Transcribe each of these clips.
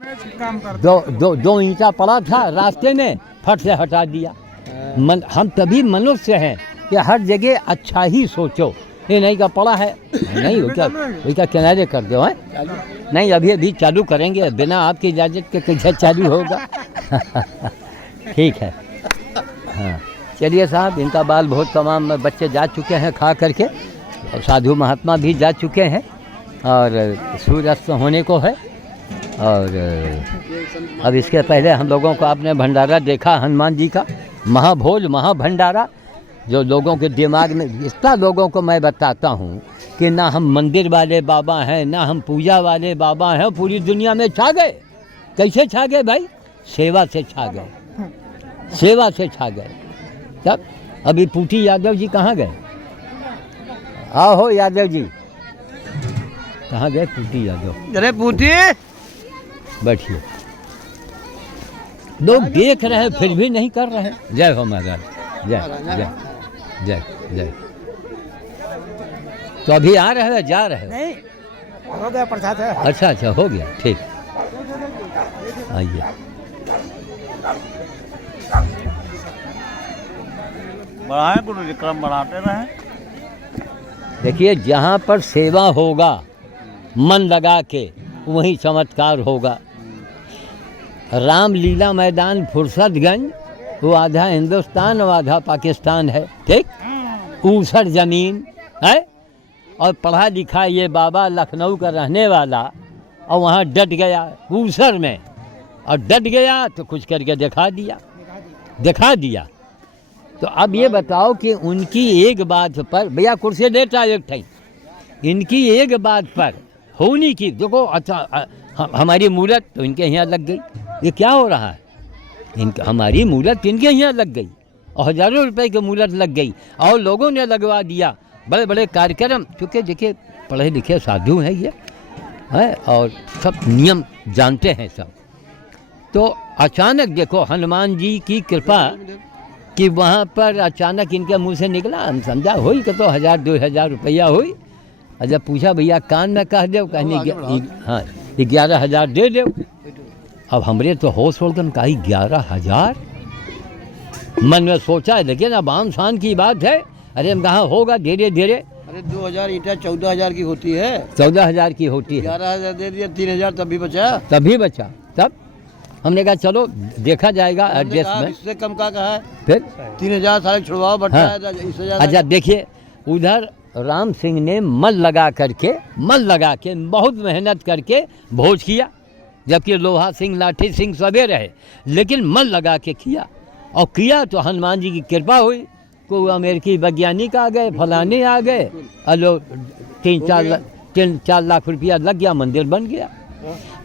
दो ईंटा पड़ा था रास्ते में, फट से हटा दिया। हम तभी मनुष्य हैं कि हर जगह अच्छा ही सोचो। ये नहीं का पड़ा है, नहीं हो क्या किनारे कर दो है? नहीं, अभी चालू करेंगे, बिना आपकी इजाज़त के कैसे चालू होगा। ठीक है, हाँ चलिए साहब, इनका बाल बहुत तमाम बच्चे जा चुके हैं खा करके, और साधु महात्मा भी जा चुके हैं, और सूर्यास्त होने को है। और अब इसके पहले हम लोगों को आपने भंडारा देखा हनुमान जी का, महाभोज महाभंडारा, जो लोगों के दिमाग में, इतना लोगों को मैं बताता हूँ कि ना हम मंदिर वाले बाबा हैं, ना हम पूजा वाले बाबा हैं, पूरी दुनिया में छा गए। कैसे छा गए भाई? सेवा से छा गए, सेवा से छा गए। तब अभी पूटी यादव जी कहाँ गए? आओ हो यादव जी, कहाँ गए पूटी यादव? अरे पूटी, बैठिए। लोग देख रहे हैं फिर भी नहीं कर रहे हैं। जय हो महाराज, जय जय जय जय। तो अभी आ रहे हो जा रहे हो? नहीं हो गया प्रसाद है। अच्छा अच्छा, हो गया, ठीक, आइए। बढ़ाएं गुरु जी, क्रम बढ़ाते रहें। देखिए, जहाँ पर सेवा होगा मन लगा के, वहीं चमत्कार होगा। रामलीला मैदान फुर्सतगंज, वो आधा हिंदुस्तान और आधा पाकिस्तान है, ठीक। ऊसर ज़मीन है, और पढ़ा लिखा ये बाबा लखनऊ का रहने वाला, और वहाँ डट गया ऊसर में, और डट गया तो कुछ करके दिखा दिया। तो अब ये बताओ कि उनकी एक बात पर, भैया कुर्सी लेटा एक ठाई, इनकी एक बात पर होनी की, देखो अच्छा हमारी मूरत तो इनके यहाँ लग गई। ये क्या हो रहा है? हमारी मूरत इनके यहाँ लग गई, और हज़ारों रुपए की मूरत लग गई, और लोगों ने लगवा दिया बड़े बड़े कार्यक्रम। क्योंकि देखिए, पढ़े लिखे साधु हैं ये, है, और सब नियम जानते हैं सब। तो अचानक देखो हनुमान जी की कृपा कि वहाँ पर अचानक इनके मुंह से निकला, हम समझा हुई कि तो 1000-2000 रुपया हुई। और जब पूछा भैया कान में कह दो, कहने हाँ 11,000 दे दो। अब हमरे तो होश होकर कहा 11,000, मन में सोचा, लेकिन अब आम शान की बात है। अरे हम कहा होगा धीरे धीरे। अरे 2000 ईंटा 14,000 की होती है, 14,000 की होती है। 11,000 दे दिया, 3,000 तभी बचा। तब हमने कहा चलो देखा जाएगा एडजस्ट में। इससे कम का कहा है, फिर 3,000 सारे छुड़वाओ बटा है, इससे ज़्यादा। अच्छा देखिए, उधर राम सिंह ने मन लगा के बहुत मेहनत करके भोज किया, जबकि लोहा सिंह लाठी सिंह सबे रहे, लेकिन मन लगा के किया। और किया तो हनुमान जी की कृपा हुई, कोई अमेरिकी वैज्ञानिक आ गए, फलाने आ गए, अलो 3-4 लाख रुपया लग गया, मंदिर बन गया।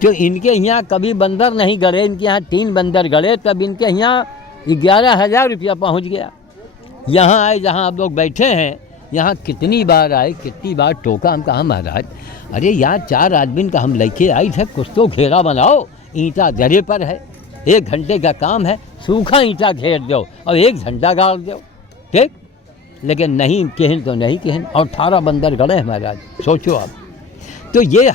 तो इनके यहाँ कभी बंदर नहीं गड़े, इनके यहाँ 3 बंदर गड़े, तब इनके यहाँ 11,000 रुपया पहुँच गया। यहाँ आए जहाँ आप लोग बैठे हैं, यहाँ कितनी बार आए, कितनी बार टोका। हम कहा महाराज, अरे यार 4 आदमी का हम लेके आई थे, कुछ तो घेरा बनाओ, ईंटा जरे पर है, 1 घंटे का काम है, सूखा ईंटा घेर दो और 1 झंडा गाड़ दो, ठीक। लेकिन नहीं कहन तो नहीं कहन, और 18 बंदर गड़े हैं महाराज, सोचो आप। तो ये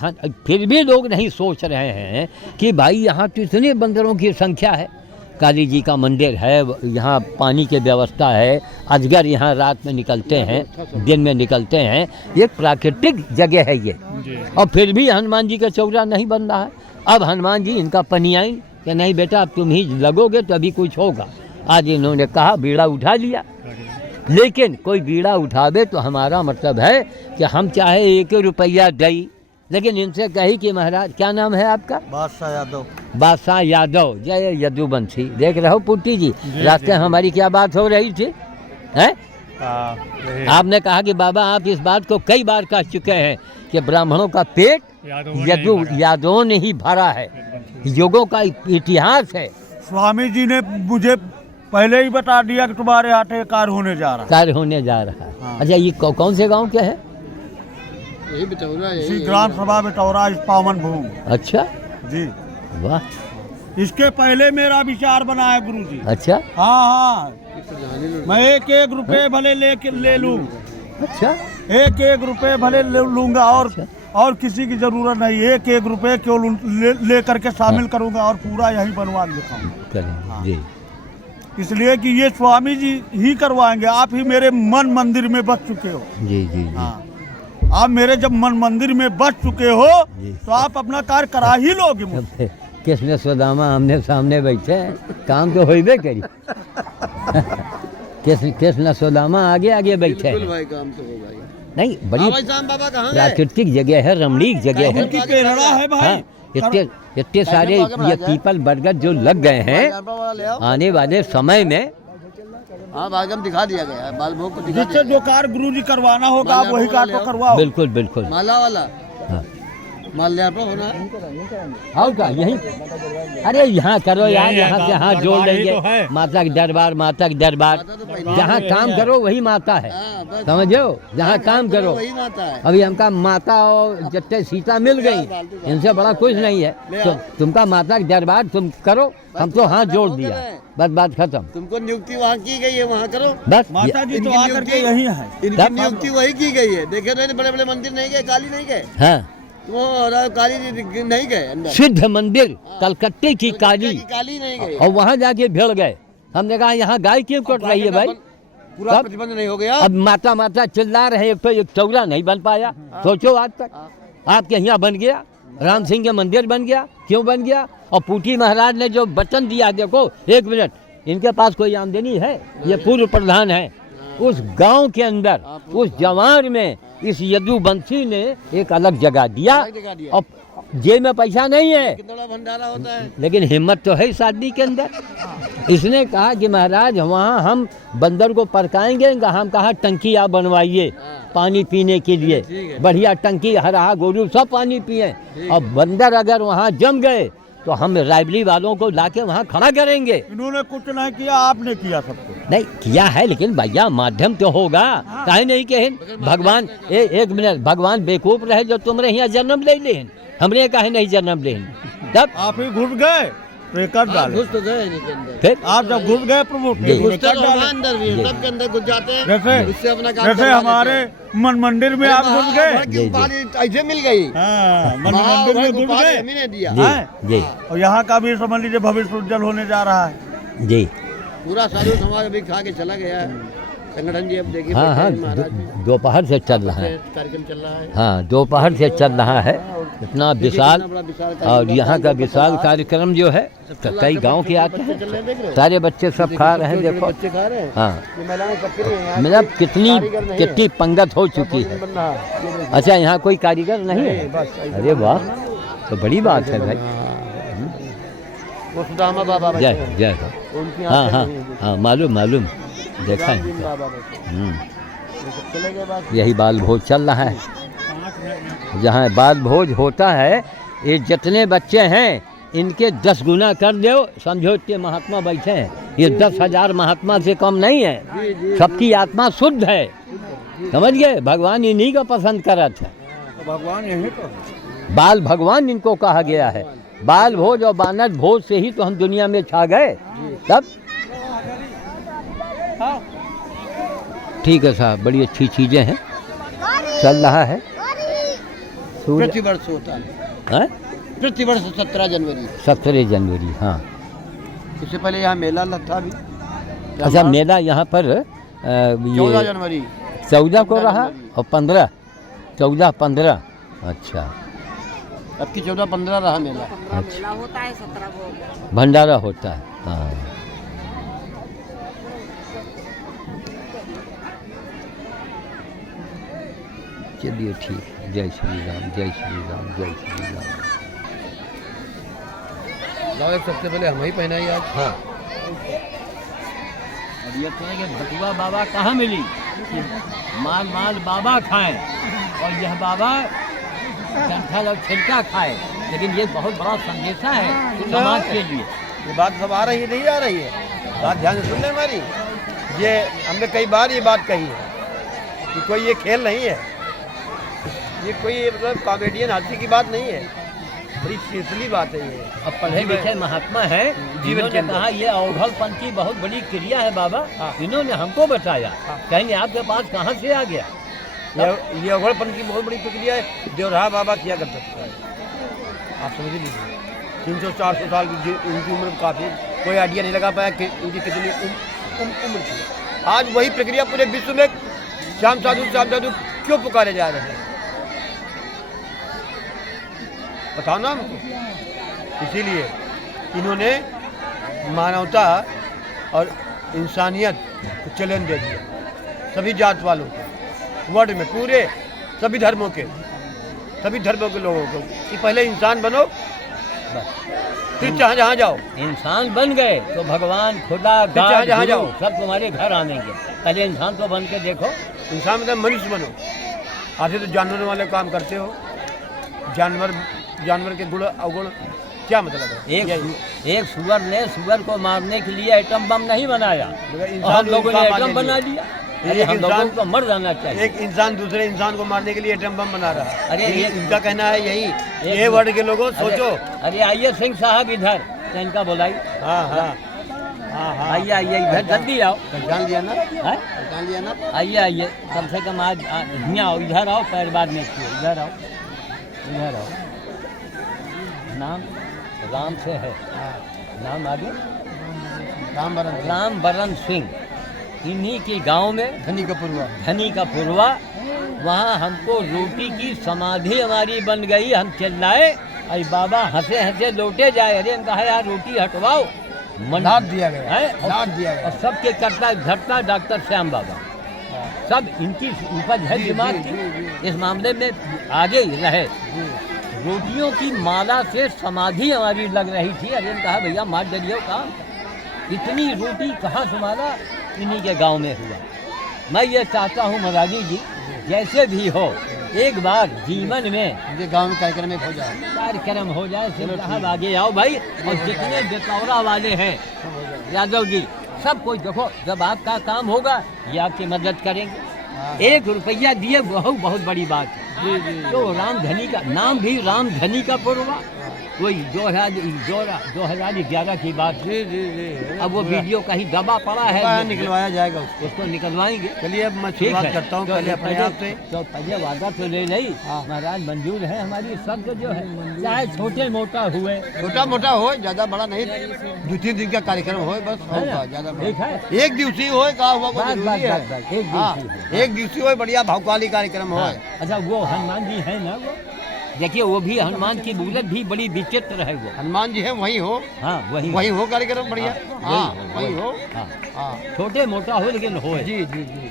फिर भी लोग नहीं सोच रहे हैं कि भाई यहाँ तो इतने बंदरों की संख्या है। काली जी का मंदिर है, यहाँ पानी की व्यवस्था है, अजगर यहाँ रात में निकलते हैं, दिन में निकलते हैं, ये प्राकृतिक जगह है ये। और फिर भी हनुमान जी का चौरा नहीं बन रहा है। अब हनुमान जी इनका पनियाई कि नहीं बेटा, अब तुम ही लगोगे तो अभी कुछ होगा। आज इन्होंने कहा बीड़ा उठा लिया, लेकिन कोई बीड़ा उठावे तो हमारा मतलब है कि हम चाहे 1 रुपया दई, लेकिन इनसे कही कि महाराज क्या नाम है आपका? बादशाह यादव। जय यदुवंशी। देख रहे हो पुट्टी जी, रास्ते हमारी क्या बात हो रही थी, हैं? आपने कहा कि बाबा आप इस बात को कई बार कह चुके हैं कि ब्राह्मणों का पेट यादवों ने ही भरा है, युगों का इतिहास है। स्वामी जी ने मुझे पहले ही बता दिया कि तुम्हारे यहाँ कार्य होने जा रहा है। हाँ। अच्छा, ये कौन से गांव के है? यही ग्राम सभा बिटौरा, इस पावन भूमि। अच्छा जी, वाह। इसके पहले मेरा विचार बना है गुरु जी। अच्छा, हाँ, मैं 1-1 रुपये भले ले लूँ। अच्छा, 1-1 रुपये भले लूँगा, और किसी की जरूरत नहीं, एक एक रुपए केवल ले करके शामिल करूंगा और पूरा यही बनवा दिखाऊंगा। करेंगे जी। इसलिए कि ये स्वामी जी ही करवाएंगे। आप ही मेरे मन मंदिर में बस चुके हो। जी जी जी। हाँ, आप मेरे जब मन मंदिर में बस चुके हो तो आप अपना कार्य करा ही लोगे मुझसे। कृष्ण सुदामा आमने सामने बैठे हैं, काम तो होइबे करी। कृष्ण सुदामा आगे आगे बैठे हैं। भाई काम तो होगा ही। नहीं, बड़ी बाबा कहाँ गए? प्राकृतिक जगह है, रमणीक जगह है। उनकी प्रेरणा है भाई। हाँ, इतने सारे ये पीपल बरगद जो लग गए हैं, आने वाले समय में हाँ भागम दिखा दिया गया है, बाल भोग को दिखा जिससे जो कार्य गुरु जी करवाना होगा आप वही कार्य को करवाओ। बिल्कुल बिल्कुल। माला वाला हाँ। माल्यार्पण होना है। हाँ का यही, अरे यहाँ करो यार, यहाँ से हाथ जोड़ लेंगे। माता के दरबार, माता के दरबार, जहाँ काम करो वही माता है, समझो। जहाँ काम करो वही माता है। अभी हमका माता और जट्टे सीता मिल गई, इनसे बड़ा कुछ नहीं है। तो तुमका माता के दरबार तुम करो, हम तो हाथ जोड़ दिया, बस बात खत्म। तुमको नियुक्ति वहाँ की गई है, वहाँ करो बस। माता जी तो आकर के यही है, इनकी नियुक्ति वही की गई है। देखे तो बड़े बड़े मंदिर नहीं गए, काली नहीं गए, हाँ, वो काली नहीं गए अंदर। सिद्ध मंदिर कलकत्ते की काली, काली नहीं गई और वहाँ जाके भिड़ गए। हमने कहा यहाँ गाय क्यों कट रही है भाई? पूरा प्रतिबंध नहीं हो गया। अब माता माता चिल्ला रहे, एक तो एक चौरा नहीं बन पाया। सोचो आज तक आपके यहाँ बन गया, राम सिंह के मंदिर बन गया, क्यों बन गया? और पूटी महाराज ने जो वचन दिया, देखो एक मिनट, इनके पास कोई आमदनी है? ये पूर्व प्रधान है उस गांव के अंदर, उस जवार में इस यदुवंशी ने एक अलग जगह दिया, और जेब में पैसा नहीं है, कितना बड़ा भंडारा होता है, लेकिन हिम्मत तो है शादी के अंदर। इसने कहा कि महाराज वहाँ हम बंदर को परकाएंगे। हम कहा टंकी आप बनवाइए पानी पीने के लिए, बढ़िया टंकी, हरा गोरू सब पानी पिए। और बंदर अगर वहाँ जम गए तो हम रायबली वालों को लाके वहाँ खड़ा करेंगे। इन्होंने कुछ नहीं किया, आपने किया सब कुछ। नहीं किया है, लेकिन भैया माध्यम तो होगा, काहे नहीं कहे भगवान। एक मिनट, भगवान बेवकूफ रहे जो तुमरे यहाँ जन्म ले लेन, हमरे काहे नहीं जन्म लेन? तब आप ही घुस गए तो ये कर डाले। घुस तो गए इनके अंदर। फिर आप जब घुस गए प्रभु जी। घुसते तो हमारे अंदर भी है, सबके अंदर घुस जाते हैं। उससे अपना काम जैसे करवा हमारे मन मंदिर में आप घुस गए, जी, ऐसे मिल गई। हाँ, मन मंदिर में घुस गए। हमें ने दिया जी जी और यहाँ का भी समझ लीजिए भविष्य उज्जवल होने जा रहा है। जी। पूरा साधु समाज अभी खा के चला गया है। संगठन जी अब देखिए हाँ हाँ, महाराज दोपहर से चल रहा है। कार्यक्रम चल रहा है। हाँ, दोपहर से चल रहा है, इतना विशाल। और यहाँ का विशाल कार्यक्रम जो है, कई गांव के आते हैं, सारे बच्चे सब खा रहे हैं। देखो बच्चे खा रहे हैं। हाँ, महिलाएं सब फिर हैं। मतलब कितनी पंगत हो चुकी है। अच्छा, यहाँ कोई कारीगर नहीं है? अरे वाह, तो बड़ी बात है भाई। वो सुदामा बाबा जय जय हो। उनकी हाँ हाँ हाँ, मालूम मालूम, देखा है। बाबा चले गए बात। यही बाल भोज चल रहा है। जहाँ बाल भोज होता है, ये जितने बच्चे हैं इनके 10 गुना कर दो, समझो इतने महात्मा बैठे हैं। ये 10,000 महात्मा से कम नहीं है। सबकी आत्मा शुद्ध है, समझ गए? भगवान इन्हीं का पसंद करा था। भगवान यही तो है। बाल भगवान इनको कहा गया है। बाल भोज और बानर भोज से ही तो हम दुनिया में छा गए। तब ठीक है साहब, बड़ी अच्छी चीज़ें हैं, चल रहा है। प्रतिवर्ष होता है, प्रतिवर्ष 17 जनवरी। 17 जनवरी, हाँ। इससे पहले यहाँ मेला था भी। अच्छा, मेला यहाँ पर 14 जनवरी 14 को रहा और 15, 14-15। अच्छा, अब की 14-15 रहा मेला। अच्छा, होता है 17 को भंडारा होता है। हाँ, चलिए ठीक है। जय श्री राम, जय श्री राम, जय श्री राम। लाओ एक सबसे पहले हम ही पहनाई आज। हाँ, अब ये कहें कि भटुआ बाबा कहाँ मिली? माल माल बाबा खाएं और यह बाबा डंठल और छिलका खाए। लेकिन ये बहुत बड़ा संदेशा है समाज के लिए। ये बात सब आ रही है, नहीं आ रही है? बात ध्यान से सुन ले हमारी। ये हमने कई बार ये बात कही है कि कोई ये खेल नहीं है, ये कोई मतलब कॉमेडियन हंसी की बात नहीं है, बड़ी सीरियसली बात है ये। अब पढ़े लिखे महात्मा है, जीवन के कहा ये अवढलपन की बहुत बड़ी क्रिया है बाबा। इन्होंने हमको बताया, कहेंगे आपके पास कहाँ से आ गया? ये अवगढ़पन की बहुत बड़ी प्रक्रिया है, देवराहा बाबा किया करते थे। आप समझ लीजिए 300-400 साल की उनकी उम्र काफ़ी, कोई आइडिया नहीं लगा पाया कि उनकी कितनी उम्र थी। आज वही प्रक्रिया पूरे विश्व में श्याम साधु क्यों पुकारे जा रहे हैं, बताओ ना हमको। इसीलिए इन्होंने मानवता और इंसानियत को चैलेंज दे दिया सभी जात वालों को, वर्ल्ड में पूरे सभी धर्मों के लोगों को कि पहले इंसान बनो, फिर चाहे जहाँ जाओ। इंसान बन गए तो भगवान खुदा जहाँ गॉड जाओ। सब तुम्हारे घर आनेंगे। पहले इंसान तो बन के देखो। इंसान मतलब मनुष्य बनो। आते तो जानवरों वाले काम करते हो, जानवर के गुण अवगुण क्या मतलब है? एक सुअर ने सुअर को मारने के लिए एटम बम नहीं बनाया, हम लोगों ने एटम बना लिया। अरे हम लोगों को मर जाना चाहिए। एक इंसान दूसरे इंसान को मारने के लिए एटम बम बना रहा है। अरे इनका कहना है यही, ये वर्ड के लोगों सोचो। अरे आइए सिंह साहब इधर, तो इनका बोलाई। हाँ, आइए इधर जल्दी आओ। पहचान लिया ना? आइए कम से कम आज यहाँ आओ, इधर आओ, पैर बाद में इधर आओ। नाम राम से है, नाम आगे राम बरन सिंह। इन्हीं के गांव में धनी का पुरवा, वहाँ हमको रोटी की समाधि हमारी बन गई। हम चिल्लाए, अरे बाबा हंसे हंसे लौटे जाए। अरे कहा यार रोटी हटवाओ, लाद दिया गया है, और सबके करता घटता डॉक्टर श्याम बाबा, सब इनकी उपज है दिमाग की, इस मामले में आगे रहे। रोटियों की माला से समाधि हमारी लग रही थी। अरे कहा भैया मार डरियो काम, इतनी रोटी कहाँ संभाला? इन्हीं के गांव में हुआ। मैं ये चाहता हूँ महाराजी जी, जैसे भी हो एक बार जीवन में गांव में कार्यक्रम हो जाए। सिंह साहब आगे आओ भाई, और जितने बेतौरा वाले हैं यादव जी, सब कोई देखो, जब आपका काम होगा ये आपकी मदद करेंगे। 1 रुपया दिए बहुत बड़ी बात है। तो राम धनी का नाम भी राम धनी का पुरवा, वही 2011 की बात। अब वो वीडियो कहीं दबा पड़ा है, निकलवाया जाएगा उसको निकलवाएंगे। चलिए अब मैं शुरुआत करता हूँ पहले अपने आप से। तो पहले वादा तो ले नहीं, महाराज मंजूर है हमारी शब्द जो है, चाहे छोटे मोटा हुए, छोटा मोटा हो, ज्यादा बड़ा नहीं, 2-3 दिन का कार्यक्रम हो बस, ज्यादा एक दिवसीय हो, एक दिवसीय हो, बढ़िया भावकाली कार्यक्रम हो। अच्छा वो हनुमान जी है ना, वो देखिए वो भी हनुमान की मूर्त भी बड़ी विचित्र है। वो हनुमान जी है, वही हो। हाँ वही हो कार्यक्रम बढ़िया। वही हो। छोटे मोटा हो लेकिन हो। जी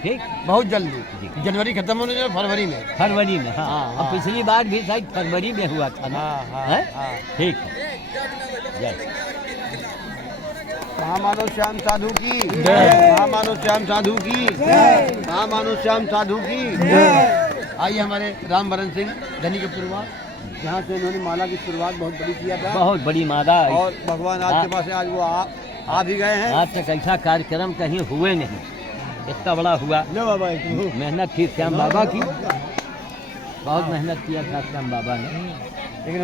ठीक, बहुत जल्दी। जनवरी खत्म होने जो फरवरी में। अब पिछली बार भी शायद फरवरी में हुआ था ना। ठीक है, जय। महामानव श्याम साधु की, महामानव श्याम साधु की, महामानव श्याम साधु की। आइए हमारे राम बरन सिंह धनी के पुरवा, जहाँ से इन्होंने माला की शुरुआत बहुत बड़ी किया था, बहुत बड़ी माला। और भगवान आज के पास आज वो आ भी गए हैं। आज तक ऐसा कार्यक्रम कहीं हुए नहीं, इतना बड़ा हुआ। बाबा मेहनत थी श्याम बाबा की, बहुत मेहनत किया था श्याम बाबा ने। लेकिन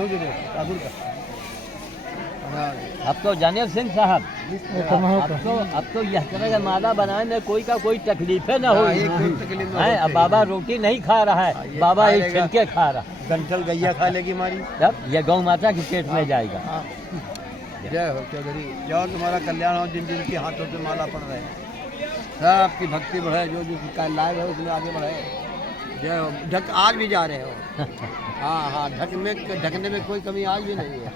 अब तो जाने सिंह साहब, अब तो यह तरह का माला बनाने में कोई का कोई तकलीफें न हो। अब बाबा रोटी नहीं खा रहा है, बाबा एक छिलके खा रहा है। डंठल गैया खा लेगी हमारी, तब यह गौ माता के पेट में जाएगा। जय हो चौधरी, जय तुम्हारा कल्याण हो। जिन जिनके हाथों से माला पड़ रहे हैं, सबकी भक्ति बढ़े, जो लायक है उसमें आगे बढ़े। जय हो। ढक आज भी जा रहे हो। हाँ, ढकने में कोई कमी आज भी नहीं है।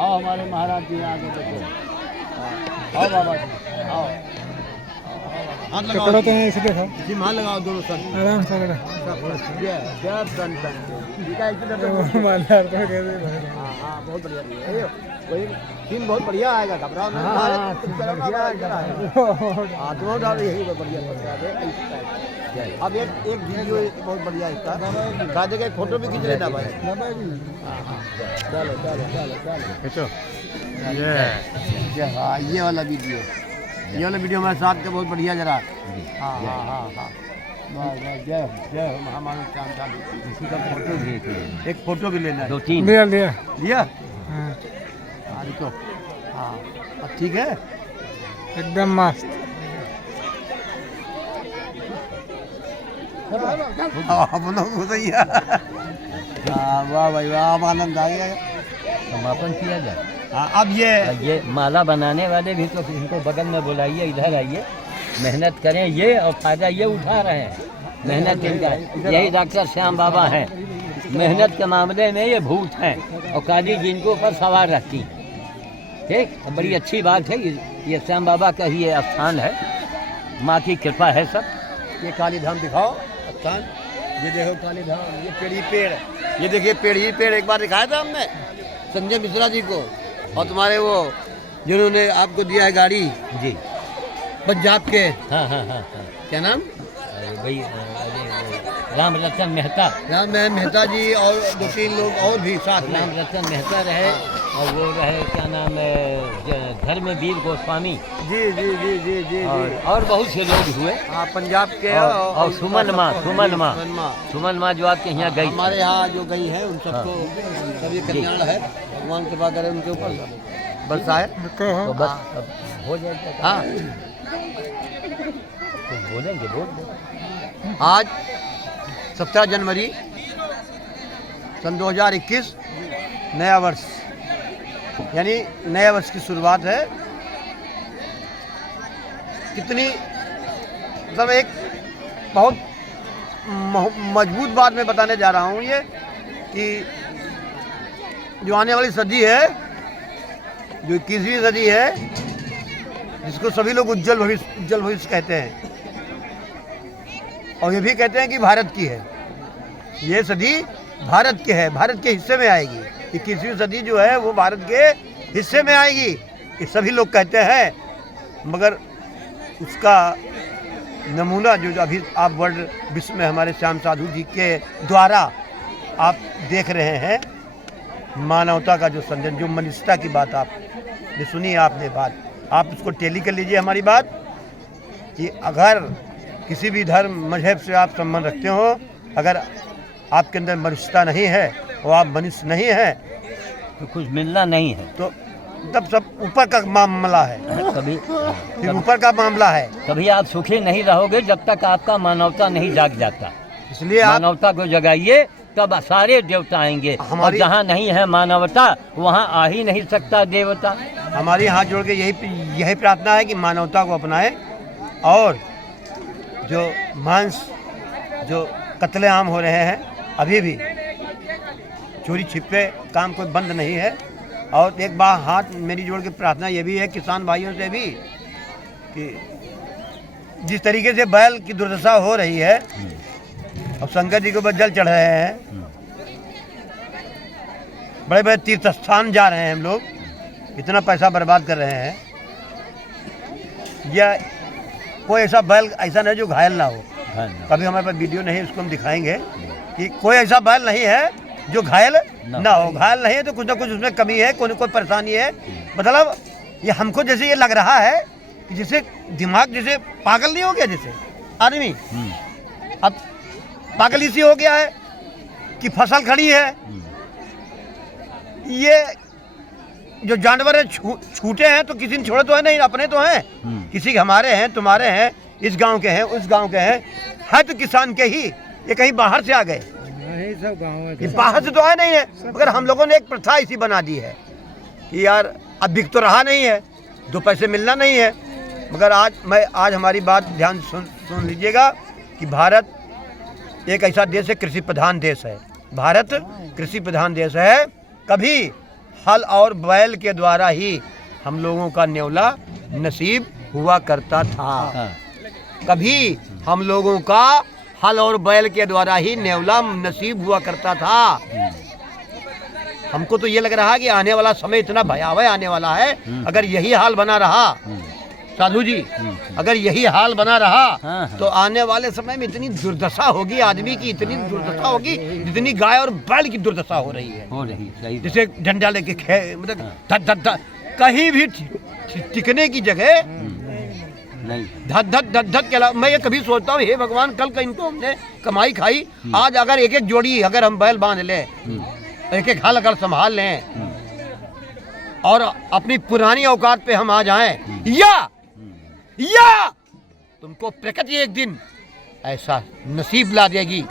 आओ हमारे महाराज जी आगे देखो। आओ बाबा जी, आओ। हाथ लगाओ, जी हाथ लगाओ दोनों सर, आराम से लगा। हाँ बहुत बढ़िया, वही सीन बहुत बढ़िया आएगा। घबराओ नहीं, दोनों डाल यही बढ़िया। अब एक वीडियो बहुत बढ़िया इसका गाने का, एक फोटो भी खींच लेना भाई। चलो ये वाला वीडियो हमारे साथ का बहुत बढ़िया जरा। हाँ जय जय महामानव श्याम साधु। इसी का फोटो भी, एक फोटो भी लेना है। 2-3 लिया। हाँ देखो, हाँ अब ठीक है, एकदम मस्त। अपनों को सही है। वाह भाई वाह, अब आनंद आ गया। समापन किया जाए। अब ये माला बनाने वाले भी तो इनको बगल में बुलाइए, इधर आइए, मेहनत करें ये, और फायदा ये उठा रहे हैं, मेहनत इनका। यही डॉक्टर श्याम बाबा हैं, मेहनत के मामले में ये भूत हैं, और काली जी इनको ऊपर सवार रहती हैं। ठीक, बड़ी अच्छी बात है। ये श्याम बाबा का ही ये स्थान है, माँ की कृपा है सब। ये काली धाम दिखाओ स्थान, ये देखो काली धाम, ये पेड़ी पेड़, ये देखिए पेड़ी पेड़ एक बार दिखाया था हमने संजय मिश्रा जी को, और तुम्हारे वो जिन्होंने आपको दिया है गाड़ी जी, पंजाब के, हाँ, क्या नाम, भाई राम रतन मेहता, राम मेहता जी, और 2-3 लोग और भी साथ में। राम रतन मेहता रहे, और वो रहे क्या नाम है, धर्मवीर गोस्वामी जी जी जी जी जी और बहुत से लोग हुए। हाँ, पंजाब के, और सुमन माँ जो आपके यहाँ गई, हमारे यहाँ जो गई है उन सबको सभी कल्याण है, भगवान कृपा करे उनके ऊपर बरसाए। तो बस अब हो जाएगा। हाँ, तो बोलेंगे, बोल दो। आज 17 जनवरी सन 2021 नया वर्ष, यानी नया वर्ष की शुरुआत है। कितनी मतलब एक बहुत मजबूत बात मैं बताने जा रहा हूँ, ये कि जो आने वाली सदी है, जो 21वीं सदी है, जिसको सभी लोग उज्जवल भविष्य कहते हैं, और ये भी कहते हैं कि भारत की है, ये सदी भारत की है, भारत के हिस्से में आएगी। 21वीं सदी जो है वो भारत के हिस्से में आएगी, ये सभी लोग कहते हैं। मगर उसका नमूना जो अभी आप वर्ल्ड विश्व में हमारे श्याम साधु जी के द्वारा आप देख रहे हैं, मानवता का जो संजन, जो मनुष्यता की बात आपने सुनी, आपने बात, आप उसको टेली कर लीजिए हमारी बात, कि अगर किसी भी धर्म मजहब से आप संबंध रखते हो, अगर आपके अंदर मनुष्यता नहीं है और आप मनुष्य नहीं है, तो कुछ मिलना नहीं है, तो तब सब ऊपर का मामला है, कभी फिर ऊपर का मामला है। कभी आप सुखी नहीं रहोगे जब तक आपका मानवता नहीं जाग जाता। इसलिए आप मानवता को जगाइए, तब सारे देवता आएंगे। और जहाँ नहीं है मानवता, वहाँ आ ही नहीं सकता देवता। हमारी हाथ जोड़ के यही प्रार्थना है कि मानवता को अपनाएं, और जो मांस, जो कत्लेआम हो रहे हैं, अभी भी चोरी छिपे काम कोई बंद नहीं है। और एक बार हाथ मेरी जोड़ के प्रार्थना ये भी है किसान भाइयों से भी, कि जिस तरीके से बैल की दुर्दशा हो रही है, और शंकर जी के ऊपर जल चढ़ रहे हैं, बड़े बड़े तीर्थ स्थान जा रहे हैं हम लोग, इतना पैसा बर्बाद कर रहे हैं, या कोई ऐसा बैल ऐसा नहीं जो घायल ना हो। कभी हमारे पास वीडियो नहीं, उसको हम दिखाएंगे कि कोई ऐसा बैल नहीं है जो घायल ना हो। घायल नहीं है तो कुछ ना कुछ उसमें कमी है, कोई परेशानी है। मतलब ये हमको जैसे ये लग रहा है कि जैसे दिमाग जैसे पागल नहीं हो गया, जैसे आदमी अब पागल इसी हो गया है कि फसल खड़ी है, ये जो जानवर है छूटे हैं तो किसी ने छोड़े तो है नहीं, अपने तो हैं, किसी के हमारे हैं, तुम्हारे हैं, इस गांव के हैं, उस गांव के हैं, है तो किसान के ही, ये कहीं बाहर से आ गए, ये बाहर से तो आए नहीं है। मगर हम लोगों ने एक प्रथा इसी बना दी है कि यार अब बिक तो रहा नहीं है, 2 पैसे मिलना नहीं है। मगर आज हमारी बात ध्यान सुन लीजिएगा कि भारत एक ऐसा देश है, कृषि प्रधान देश है, भारत कृषि प्रधान देश है। कभी हल और बैल के द्वारा ही हम लोगों का न्योला नसीब हुआ करता था। कभी हम लोगों का हल और बैल के द्वारा ही न्योला नसीब हुआ करता था। हमको तो ये लग रहा है कि आने वाला समय इतना भयावह आने वाला है, अगर यही हाल बना रहा, साधु जी, अगर यही हाल बना रहा तो आने वाले समय में इतनी दुर्दशा होगी आदमी की, इतनी दुर्दशा होगी जितनी गाय और बैल की दुर्दशा हो रही है। जैसे डंडा लेके मतलब कहीं भी टिकने की जगह नहीं, धक के अलावा। मैं ये कभी सोचता हूँ, हे भगवान, कल का इनको हमने कमाई खाई, आज अगर एक एक जोड़ी अगर हम बैल बांध लें, एक एक हल अगर संभाल लें, और अपनी पुरानी औकात पे हम आ जाएं, या तुमको प्रकृति एक दिन ऐसा नसीब ला देगी,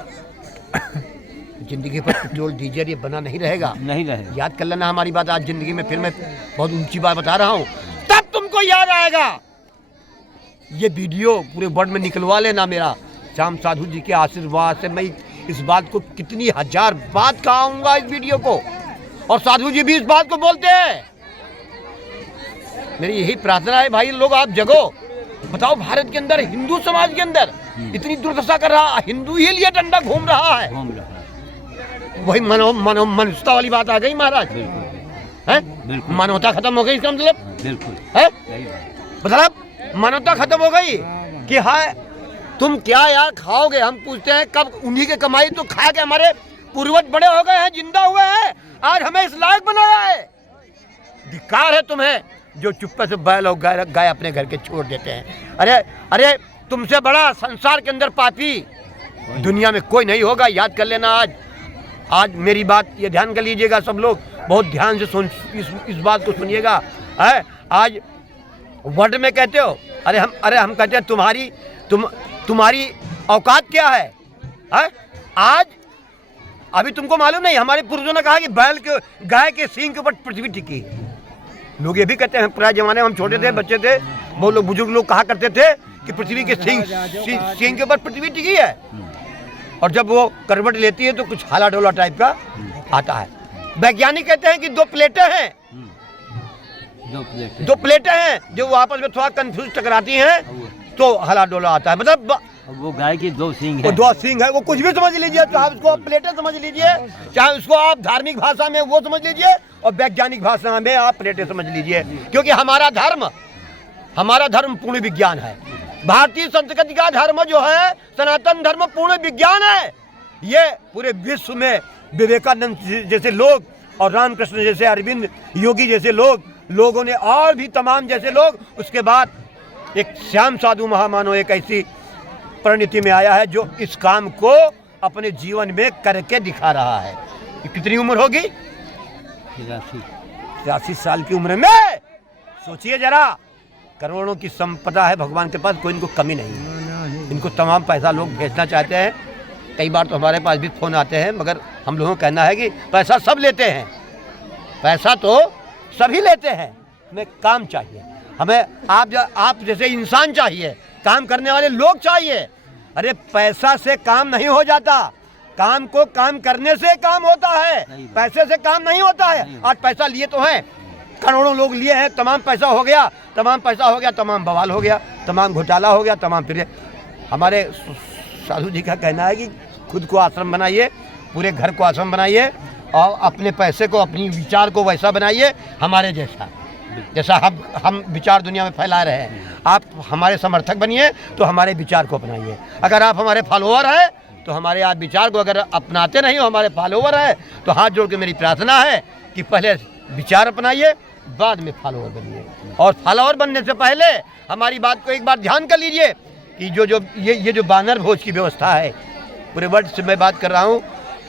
जिंदगी पर पेट्रोल डीजल ये बना नहीं रहेगा। नहीं रहे। याद कर लेना हमारी बात, आज जिंदगी में फिर मैं बहुत ऊंची बात बता रहा हूँ, तब तुमको याद आएगा। ये वीडियो पूरे वर्ल्ड में निकलवा लेना मेरा, श्याम साधु जी के आशीर्वाद से मैं इस बात को कितनी हजार बात कहूँगा इस वीडियो को, और साधु जी भी इस बात को बोलते हैं। मेरी यही प्रार्थना है भाई, लोग आप जगो। बताओ भारत के अंदर, हिंदू समाज के अंदर इतनी दुर्दशा कर रहा, हिंदू ही लिए डंडा घूम रहा है। वही मनुष्यता वाली बात आ गई महाराज, है मानवता खत्म हो गई, इसका मतलब बिल्कुल है, मतलब मानवता खत्म हो गई कि हाय तुम क्या यार खाओगे। हम पूछते हैं कब उन्हीं के कमाई तो खा के हमारे पूर्वज बड़े हो गए हैं, जिंदा हुए हैं, आज हमें इस लायक बनाया है। धिक्कार है तुम्हें जो चुप्पे से बैल और गाय अपने घर के छोड़ देते हैं। अरे तुमसे बड़ा संसार के अंदर पापी दुनिया में कोई नहीं होगा। याद कर लेना, आज मेरी बात ये ध्यान कर लीजिएगा सब लोग, बहुत ध्यान से इस बात को सुनिएगा। है आज वर्ड में कहते हो, अरे हम कहते हैं तुम्हारी औकात क्या है? आज अभी तुमको मालूम नहीं, हमारे पूर्वजों ने कहा कि गाय के सींग के ऊपर पृथ्वी टिकी है। लोग ये भी कहते हैं, पुराने जमाने में हम छोटे थे, बच्चे थे, बहुत लोग बुजुर्ग लोग कहा करते थे कि पृथ्वी के सींग के ऊपर पृथ्वी टिकी है। और जब वो करवट लेती है तो कुछ हाला डोला टाइप का आता है। वैज्ञानिक कहते हैं कि दो प्लेटें हैं जो आपस में थोड़ा कंफ्यूज टकराती हैं तो हला डोला आता है। मतलब वो गाय की दो सींग है, वो दो सींग है, वो कुछ भी समझ लीजिए, चाहे उसको आप प्लेटें समझ लीजिए, चाहे उसको आप धार्मिक भाषा में वो समझ लीजिए, और वैज्ञानिक भाषा में आप प्लेटें समझ लीजिए। क्योंकि हमारा धर्म पूर्ण विज्ञान है। भारतीय संस्कृति का धर्म जो है, सनातन धर्म पूर्ण विज्ञान है। ये पूरे विश्व में विवेकानंद जैसे लोग और रामकृष्ण जैसे, अरविंद योगी जैसे लोगों ने, और भी तमाम जैसे लोग, उसके बाद एक श्याम साधु महामानव एक ऐसी परिणति में आया है जो इस काम को अपने जीवन में करके दिखा रहा है। कितनी उम्र होगी? 83 साल की उम्र में। सोचिए जरा, करोड़ों की संपदा है भगवान के पास, कोई इनको कमी नहीं है। इनको तमाम पैसा लोग भेजना चाहते हैं। कई बार तो हमारे पास भी फ़ोन आते हैं, मगर हम लोगों का कहना है कि पैसा सब लेते हैं, पैसा तो सभी लेते हैं, हमें काम चाहिए, हमें आप जैसे इंसान चाहिए, काम करने वाले लोग चाहिए। अरे पैसा से काम नहीं हो जाता, काम को काम करने से काम होता है, पैसे से काम नहीं होता है। आज पैसा लिए तो हैं, करोड़ों लोग लिए हैं, तमाम पैसा हो गया, तमाम बवाल हो गया, तमाम घोटाला हो गया, तमाम। फिर हमारे साधु जी का कहना है कि खुद को आश्रम बनाइए, पूरे घर को आश्रम बनाइए, और अपने पैसे को, अपनी विचार को वैसा बनाइए हमारे जैसा हम विचार दुनिया में फैला रहे हैं। आप हमारे समर्थक बनिए तो हमारे विचार को अपनाइए। अगर आप हमारे फॉलोअर हैं तो हमारे आप विचार को अगर अपनाते नहीं हो, हमारे फॉलोअर हैं, तो हाथ जोड़ के मेरी प्रार्थना है कि पहले विचार अपनाइए, बाद में फॉलोअर बनिए। और फॉलोअर बनने से पहले हमारी बात को एक बार ध्यान कर लीजिए कि ये जो बानर भोज की व्यवस्था है, पूरे वर्ल्ड से मैं बात कर रहा हूँ,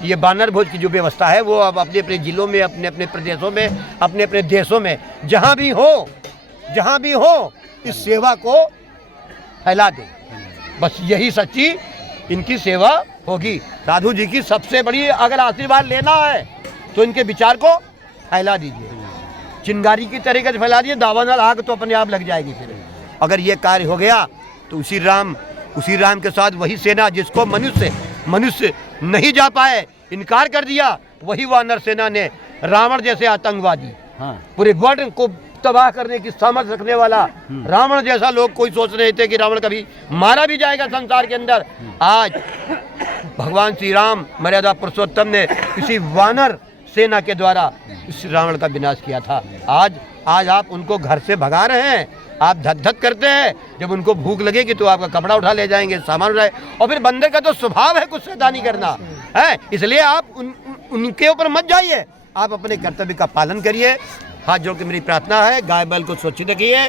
ये बानर भोज की जो व्यवस्था है वो अब अपने अपने जिलों में, अपने अपने प्रदेशों में, अपने अपने देशों में जहाँ भी हो इस सेवा को फैला दें। बस यही सच्ची इनकी सेवा होगी। साधु जी की सबसे बड़ी अगर आशीर्वाद लेना है तो इनके विचार को फैला दीजिए, चिंगारी की तरीके से फैला दीजिए, दावानल आग तो अपने आप लग जाएगी। फिर अगर ये कार्य हो गया तो उसी राम के साथ वही सेना जिसको मनुष्य नहीं जा पाए, इनकार कर दिया, वही वानर सेना ने रावण जैसे आतंकवादी, पूरे वर्ल्ड को तबाह करने की सामर्थ्य रखने वाला रावण जैसा लोग कोई सोच रहे थे कि रावण कभी मारा भी जाएगा संसार के अंदर। आज भगवान श्री राम मर्यादा पुरुषोत्तम ने इसी वानर सेना के द्वारा इस रावण का विनाश किया था। आज आप उनको घर से भगा रहे हैं, आप धक करते हैं। जब उनको भूख लगेगी तो आपका कपड़ा उठा ले जाएंगे, सामान उठाए, और फिर बंदे का तो स्वभाव है कुछ शैतानी करना है। इसलिए आप उनके ऊपर मत जाइए, आप अपने कर्तव्य का पालन करिए। हाथ जोड़ के मेरी प्रार्थना है, गाय बैल को सुरक्षित रखिए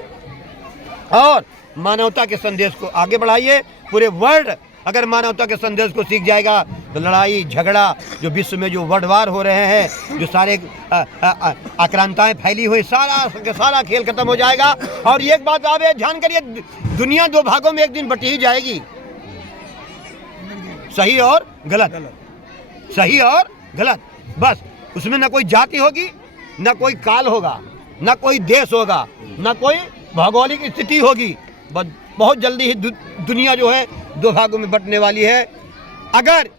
और मानवता के संदेश को आगे बढ़ाइए। पूरे वर्ल्ड अगर मानवता के संदेश को सीख जाएगा तो लड़ाई झगड़ा जो विश्व में जो वर्ल्ड वार हो रहे हैं, जो सारे आक्रांताएं फैली हुई, सारा खेल खत्म हो जाएगा। और एक बात आप ध्यान करिए, दुनिया दो भागों में एक दिन बटी ही जाएगी। सही और गलत, सही और गलत, बस। उसमें ना कोई जाति होगी, ना कोई काल होगा, ना कोई देश होगा, ना कोई भौगोलिक स्थिति होगी। बस बहुत जल्दी ही दुनिया जो है दो भागों में बंटने वाली है। अगर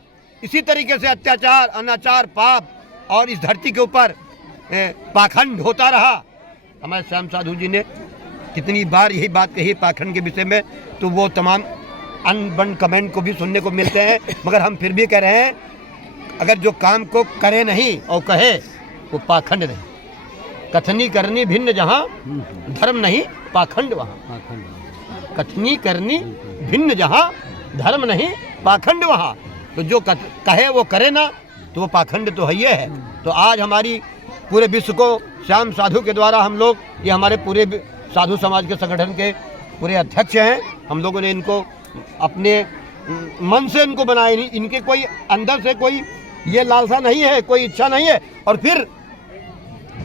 इसी तरीके से अत्याचार, अनाचार, पाप और इस धरती के ऊपर पाखंड होता रहा, हमारे श्याम साधु जी ने कितनी बार यही बात कही पाखंड के विषय में, तो वो तमाम अनबन कमेंट को भी सुनने को मिलते हैं। मगर हम फिर भी कह रहे हैं, अगर जो काम को करे नहीं और कहे वो पाखंड नहीं। कथनी करनी भिन्न जहाँ, धर्म नहीं पाखंड वहाँ। कथनी करनी भिन्न जहाँ, धर्म नहीं पाखंड वहाँ। तो जो कहे वो करे ना, तो वो पाखंड तो है। तो आज हमारी पूरे विश्व को श्याम साधु के द्वारा हम लोग, ये हमारे पूरे साधु समाज के संगठन के पूरे अध्यक्ष हैं, हम लोगों ने इनको अपने मन से इनको बनाए नहीं, इनके कोई अंदर से कोई ये लालसा नहीं है, कोई इच्छा नहीं है। और फिर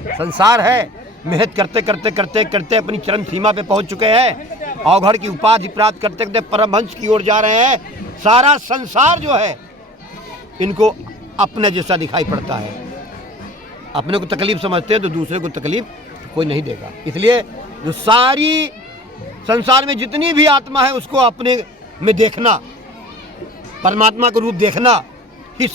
संसार है, मेहनत करते करते करते करते अपनी चरम सीमा पे पहुंच चुके हैं, अवघड़ की उपाधि प्राप्त करते करते परमहंस की ओर जा रहे हैं। सारा संसार जो है इनको अपने जैसा दिखाई पड़ता है। अपने को तकलीफ समझते हैं तो दूसरे को तकलीफ कोई नहीं देगा। इसलिए जो सारी संसार में जितनी भी आत्मा है उसको अपने में देखना, परमात्मा को रूप देखना ही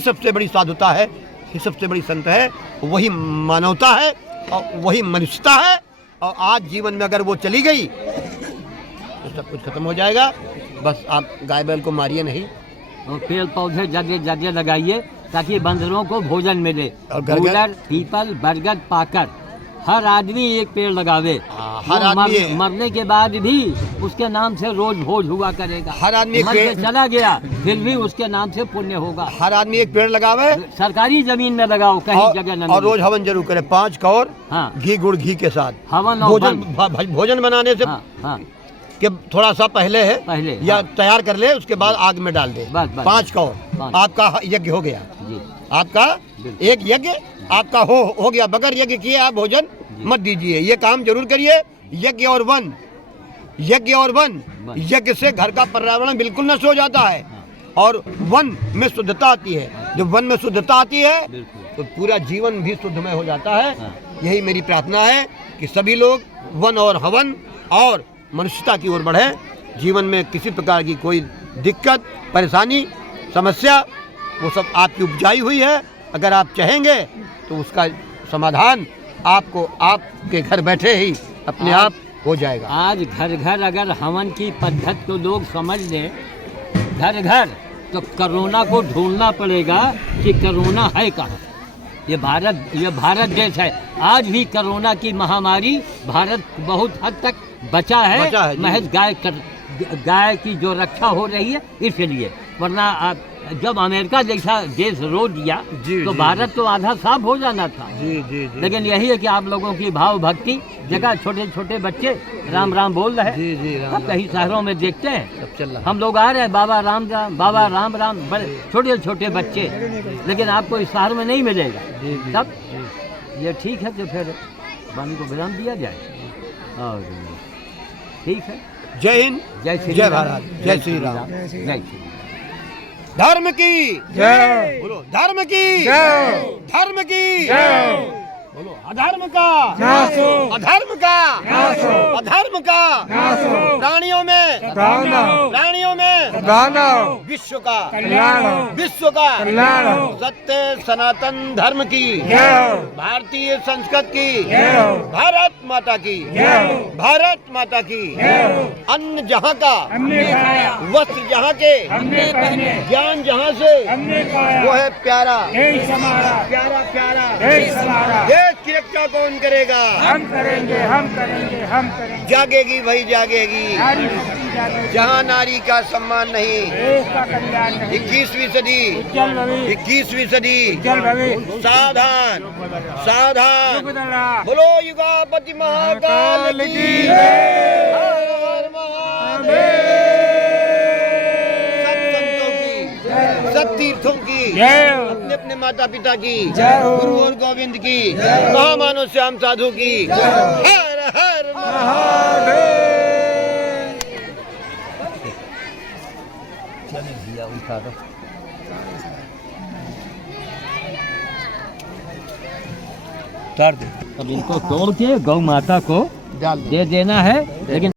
सबसे बड़ी साधुता है, ही सबसे बड़ी संत है, वही मानवता है और वही मनुष्यता है। और आज जीवन में अगर वो चली गई तो सब कुछ खत्म हो जाएगा। बस आप गाय बैल को मारिए नहीं, और पेड़ पौधे जगह जगह लगाइए ताकि बंदरों को भोजन मिले। और गूलर, पीपल, बरगद, पाकर, हर आदमी एक पेड़ लगावे। हर आदमी मरने के बाद भी उसके नाम से रोज भोज हुआ करेगा। हर आदमी मर के चला गया फिर भी उसके नाम से पुण्य होगा। हर आदमी एक पेड़ लगावे, सरकारी जमीन में लगाओ, कहीं जगह न और रोज हवन जरूर करे, 5 कौर घी गुड़ घी के साथ हवन और भोजन बनाने से कि थोड़ा सा पहले या तैयार कर ले, उसके बाद आग में डाल दे। 5 कौर आपका यज्ञ हो गया, आपका एक यज्ञ आपका हो गया। बगैर यज्ञ किए आप भोजन मत दीजिए, ये काम जरूर करिए। यज्ञ और वन, यज्ञ और वन, यज्ञ से घर का पर्यावरण बिल्कुल नष्ट हो जाता है और वन में शुद्धता आती है। जब वन में शुद्धता आती है तो पूरा जीवन भी शुद्धमय हो जाता है। यही मेरी प्रार्थना है कि सभी लोग वन और हवन और मनुष्यता की ओर बढ़े। जीवन में किसी प्रकार की कोई दिक्कत, परेशानी, समस्या, वो सब आपकी उपजाई हुई है। अगर आप चाहेंगे तो उसका समाधान आपको आपके घर बैठे ही अपने आप हो जाएगा। आज घर घर अगर हवन की पद्धति को लोग समझ लें, घर घर, तो कोरोना को ढूंढना पड़ेगा कि कोरोना है कहाँ। ये भारत देश है। आज भी कोरोना की महामारी भारत बहुत हद तक बचा है महज गाय की जो रक्षा हो रही है इसलिए। वरना जब अमेरिका जैसा देश रो दिया तो भारत तो आधा साफ हो जाना था। लेकिन यही है कि आप लोगों की भाव भक्ति, जगह छोटे छोटे बच्चे राम राम बोल रहे हैं। कई शहरों में देखते हैं हम लोग आ रहे हैं, बाबा राम राम, बाबा राम राम, बड़े छोटे छोटे बच्चे, लेकिन आपको इस शहर में नहीं मिलेगा। तब ये ठीक है तो फिर वाणी को विराम दिया जाए। और ठीक है, जय हिंद, जय भारत, जय श्री राम, जय श्री। धर्म की जय बोलो, धर्म की जय, धर्म की जय बोलो, अधर्म का अधर्म का अधर्म का प्राणियों में विश्व का कल्याण, सत्य सनातन धर्म की, भारतीय संस्कृत की, भारत माता की, भारत माता की। अन्न जहाँ का, वस्त्र जहाँ के, ज्ञान जहाँ से, वो है प्यारा प्यारा प्यारा। देश की रक्षा कौन करेगा? हम करेंगे, हम करेंगे, हम करेंगे। जागेगी भाई जागेगी, जहाँ नारी का सम्मान नहीं। 21वीं सदी, 21वीं सदी, सावधान सावधान। बोलो युगापति महाकाल की जय, हर हर महादेव। सत्संतों की, सत्तीर्थों की, अपने अपने माता पिता की, गुरु और गोविंद की, महामानव श्याम साधु की, हर हर महादेव। दिखा दो। कर दे। अब इनको तोड़ के गौ माता को दे देना है, लेकिन